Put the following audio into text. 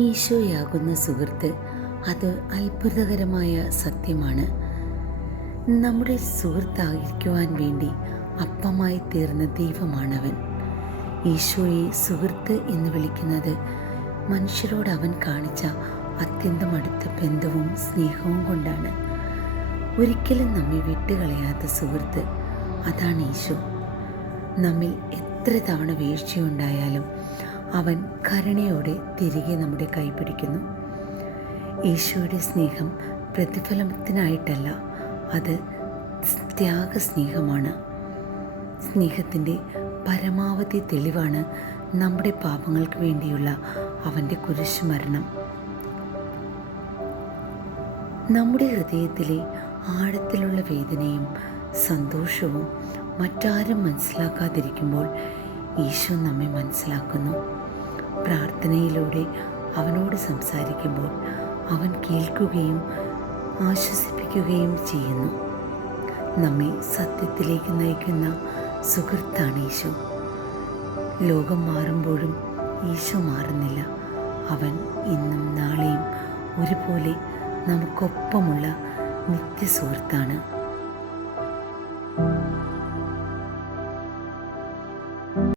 ഈശോയാകുന്ന സുഹൃത്ത് അത് അത്ഭുതകരമായ സത്യമാണ്. നമ്മുടെ സുഹൃത്തായിരിക്കുവാൻ വേണ്ടി അപ്പമായി തീർന്ന ദൈവമാണവൻ. ഈശോയെ സുഹൃത്ത് എന്ന് വിളിക്കുന്നത് മനുഷ്യരോട് അവൻ കാണിച്ച അത്യന്തം അടുത്ത ബന്ധവും സ്നേഹവും കൊണ്ടാണ്. ഒരിക്കലും നമ്മെ വിട്ടുകളയാത്ത സുഹൃത്ത് അതാണ് ഈശോ. നമ്മിൽ എത്ര തവണ വീഴ്ചയുണ്ടായാലും അവൻ കരുണയോടെ തിരികെ നമ്മുടെ കൈപിടിക്കുന്നു. ഈശോയുടെ സ്നേഹം പ്രതിഫലത്തിനായിട്ടല്ല, അത് ത്യാഗസ്നേഹമാണ്. സ്നേഹത്തിൻ്റെ പരമാവധി തെളിവാണ് നമ്മുടെ പാപങ്ങൾക്ക് വേണ്ടിയുള്ള അവൻ്റെ കുരിശുമരണം. നമ്മുടെ ഹൃദയത്തിലെ ആഴത്തിലുള്ള വേദനയും സന്തോഷവും മറ്റാരും മനസ്സിലാക്കാതിരിക്കുമ്പോൾ ഈശോ നമ്മെ മനസ്സിലാക്കുന്നു. പ്രാർത്ഥനയിലൂടെ അവനോട് സംസാരിക്കുമ്പോൾ അവൻ കേൾക്കുകയും ആശ്വസിപ്പിക്കുകയും ചെയ്യുന്നു. നമ്മെ സത്യത്തിലേക്ക് നയിക്കുന്ന സുഹൃത്താണ് ഈശോ. ലോകം മാറുമ്പോഴും ഈശോ മാറുന്നില്ല. അവൻ ഇന്നും നാളെയും ഒരുപോലെ നമുക്കൊപ്പമുള്ള നിത്യസുഹൃത്താണ്.